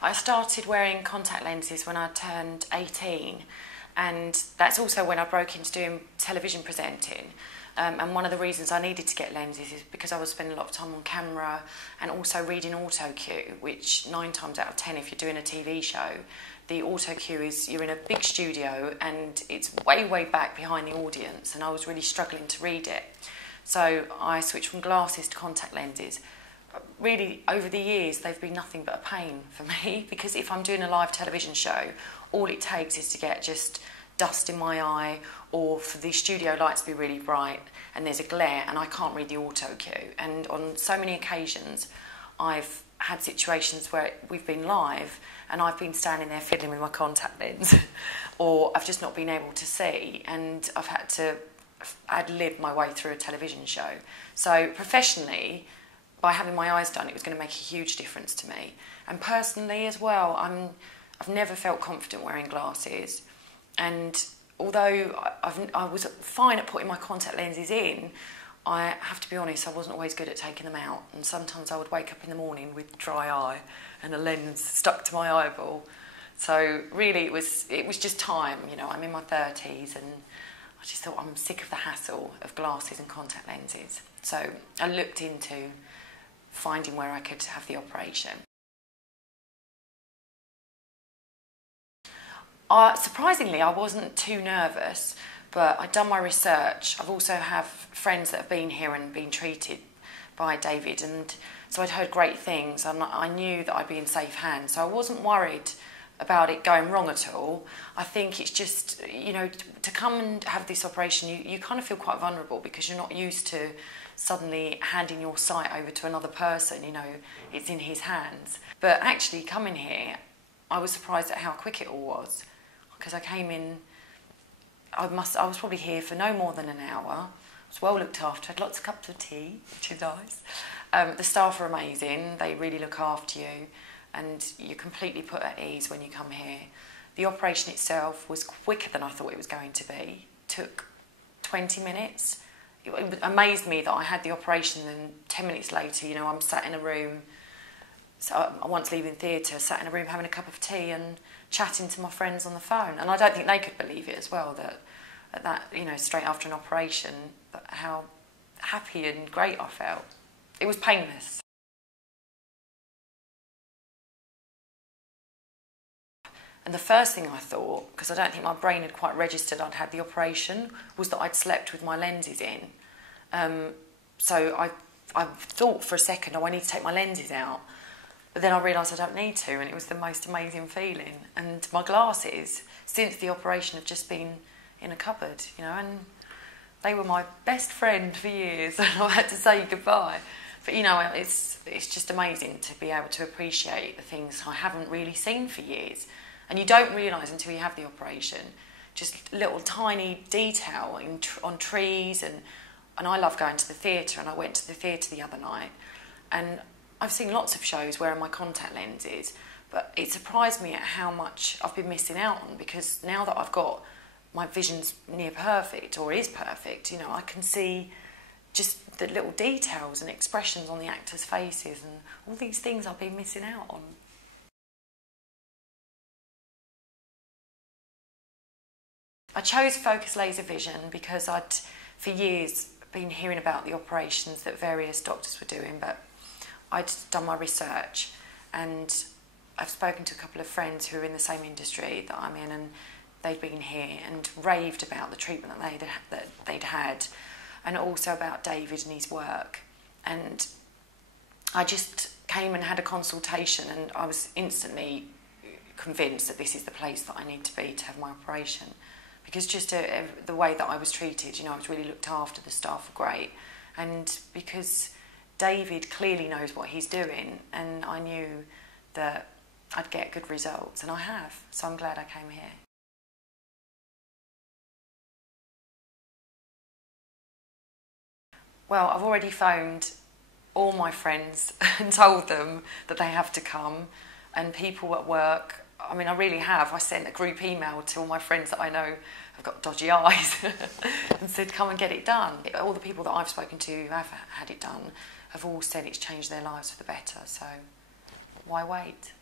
I started wearing contact lenses when I turned 18, and that's also when I broke into doing television presenting. And one of the reasons I needed to get lenses is because I was spending a lot of time on camera and also reading auto cue, which 9 times out of 10, if you're doing a TV show, the auto cue is you're in a big studio and it's way, way back behind the audience, and I was really struggling to read it. So I switched from glasses to contact lenses. Really, over the years, they've been nothing but a pain for me, because if I'm doing a live television show, all it takes is to get just dust in my eye, or for the studio lights to be really bright and there's a glare and I can't read the auto cue. And on so many occasions, I've had situations where we've been live and I've been standing there fiddling with my contact lens or I've just not been able to see, and I've had to ad-lib my way through a television show. So professionally, by having my eyes done, it was going to make a huge difference to me. And personally as well, I've never felt confident wearing glasses. And although I was fine at putting my contact lenses in, I have to be honest, I wasn't always good at taking them out. And sometimes I would wake up in the morning with dry eye and a lens stuck to my eyeball. So really it was just time, you know, I'm in my 30s and I just thought I'm sick of the hassle of glasses and contact lenses. So I looked into finding where I could have the operation. Surprisingly, I wasn't too nervous, but I'd done my research. I've also have friends that have been here and been treated by David, and so I'd heard great things, and I knew that I'd be in safe hands, so I wasn't worried about it going wrong at all. I think it's just, you know, to come and have this operation, you kind of feel quite vulnerable because you're not used to suddenly handing your sight over to another person, you know, it's in his hands. But actually coming here, I was surprised at how quick it all was, because I came in, I was probably here for no more than an hour. I was well looked after, had lots of cups of tea, which is nice. The staff are amazing, they really look after you, and you're completely put at ease when you come here. The operation itself was quicker than I thought it was going to be. It took 20 minutes. It amazed me that I had the operation and 10 minutes later, you know, I'm sat in a room. So once leaving theatre, sat in a room having a cup of tea and chatting to my friends on the phone. And I don't think they could believe it as well, that you know, straight after an operation, how happy and great I felt. It was painless. And the first thing I thought, because I don't think my brain had quite registered I'd had the operation, was that I'd slept with my lenses in. So I thought for a second, oh, I need to take my lenses out. But then I realised I don't need to, and it was the most amazing feeling. And my glasses, since the operation, have just been in a cupboard, you know, and they were my best friend for years, and I had to say goodbye. But, you know, it's just amazing to be able to appreciate the things I haven't really seen for years. And you don't realise until you have the operation, just little tiny detail on trees, and I love going to the theatre, and I went to the theatre the other night, and I've seen lots of shows wearing my contact lenses, but it surprised me at how much I've been missing out on, because now that I've got my vision's near perfect, or is perfect, you know, I can see just the little details and expressions on the actors' faces and all these things I've been missing out on. I chose focus laser vision because I'd, for years, been hearing about the operations that various doctors were doing, but I'd done my research and I've spoken to a couple of friends who are in the same industry that I'm in, and they'd been here and raved about the treatment that they'd had, and also about David and his work. And I just came and had a consultation, and I was instantly convinced that this is the place that I need to be to have my operation. Because just the way that I was treated, you know, I was really looked after, the staff were great. And because David clearly knows what he's doing, and I knew that I'd get good results, and I have. So I'm glad I came here. Well, I've already phoned all my friends and told them that they have to come, and people at work. I mean, I really have. I sent a group email to all my friends that I know have got dodgy eyes and said, come and get it done. All the people that I've spoken to who have had it done have all said it's changed their lives for the better, so why wait?